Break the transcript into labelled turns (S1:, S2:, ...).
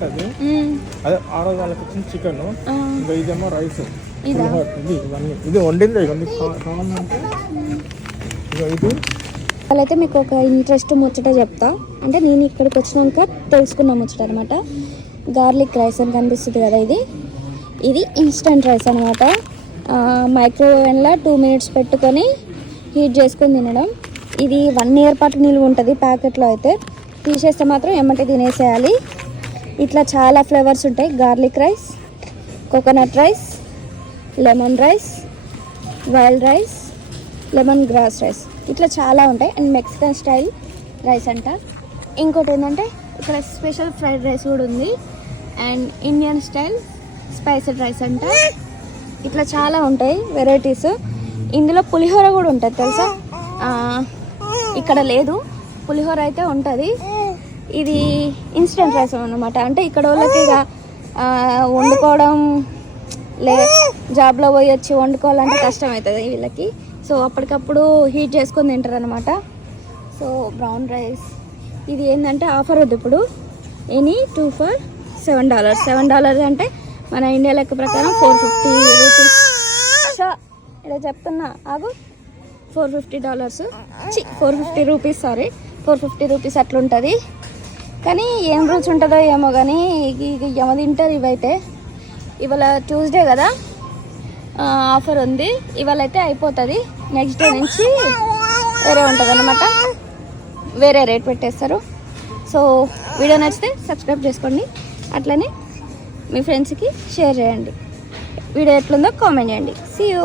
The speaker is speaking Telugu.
S1: ఉంటుంది. అదే ఆ రోజు వాళ్ళకి వచ్చిన చికెన్ ఇంకా ఇదేమో రైస్.
S2: ఇదా?
S1: ఇది ఇవన్నీ ఇది వండింది ఇవన్నీ కావాలంటే. ఇది.
S2: వాళ్ళైతే మీకు ఒక ఇంట్రెస్ట్ ముచ్చట చెప్తా. అంటే నేను ఇక్కడికి వచ్చినాక తెలుసుకున్న ముచ్చట అనమాట గార్లిక్ రైస్ అని కనిపిస్తుంది కదా ఇది. ఇది ఇన్స్టంట్ రైస్ అనమాట మైక్రోవేవ్లో టూ మినిట్స్ పెట్టుకొని హీట్ చేసుకొని తినడం. ఇది వన్ ఇయర్ పాటు నిలువ ఉంటుంది ప్యాకెట్లో అయితే. తీసేస్తే మాత్రం ఎమ్మటి తినేసేయాలి. ఇట్లా చాలా ఫ్లేవర్స్ ఉంటాయి. Garlic rice coconut rice lemon rice wild rice lemongrass rice. ఇట్లా చాలా ఉంటాయి. అండ్ మెక్సికన్ స్టైల్ రైస్ అంట. ఇంకోటి ఏంటంటే ఇక్కడ స్పెషల్ ఫ్రైడ్ రైస్ కూడా ఉంది. And Indian style spiced rice అంట. ఇట్లా చాలా ఉంటాయి వెరైటీస్. ఇందులో పులిహోర కూడా ఉంటుంది తెలుసా? ఇక్కడ లేదు. పులిహోర అయితే ఉంటుంది. ఇది ఇన్స్టెంట్ రసం అన్నమాట. అంటే ఇక్కడ వాళ్ళకి ఇక వండుకోవడం లే జాబ్లో పోయి వచ్చి వండుకోవాలంటే కష్టం అవుతుంది వీళ్ళకి. సో అప్పటికప్పుడు హీట్ చేసుకొని తింటారు అనమాట సో బ్రౌన్ రైస్ ఇది ఏంటంటే ఆఫర్ ఉంది ఇప్పుడు. Any two for seven dollars seven dollars అంటే మన ఇండియా లెక్క ప్రకారం ఫోర్ ఫిఫ్టీ రూపీస్ షో ఇలా చెప్తున్నా ఆగు. Four fifty dollars four fifty rupees sorry four fifty rupees అట్లుంటుంది. కానీ ఏం రుచి ఉంటుందో ఏమో కానీ ఇక ఎమ తింటారు ఇవైతే. ఇవాళ ట్యూస్డే కదా. ఆఫర్ ఉంది. ఇవాళ అయితే అయిపోతుంది. నెక్స్ట్ డే నుంచి వేరే ఉంటుంది అనమాట వేరే రేట్ పెట్టేస్తారు. సో వీడియో నచ్చితే సబ్స్క్రైబ్ చేసుకోండి. అట్లనే మీ ఫ్రెండ్స్కి షేర్ చేయండి. వీడియో ఎట్లుందో కామెంట్ చేయండి. See you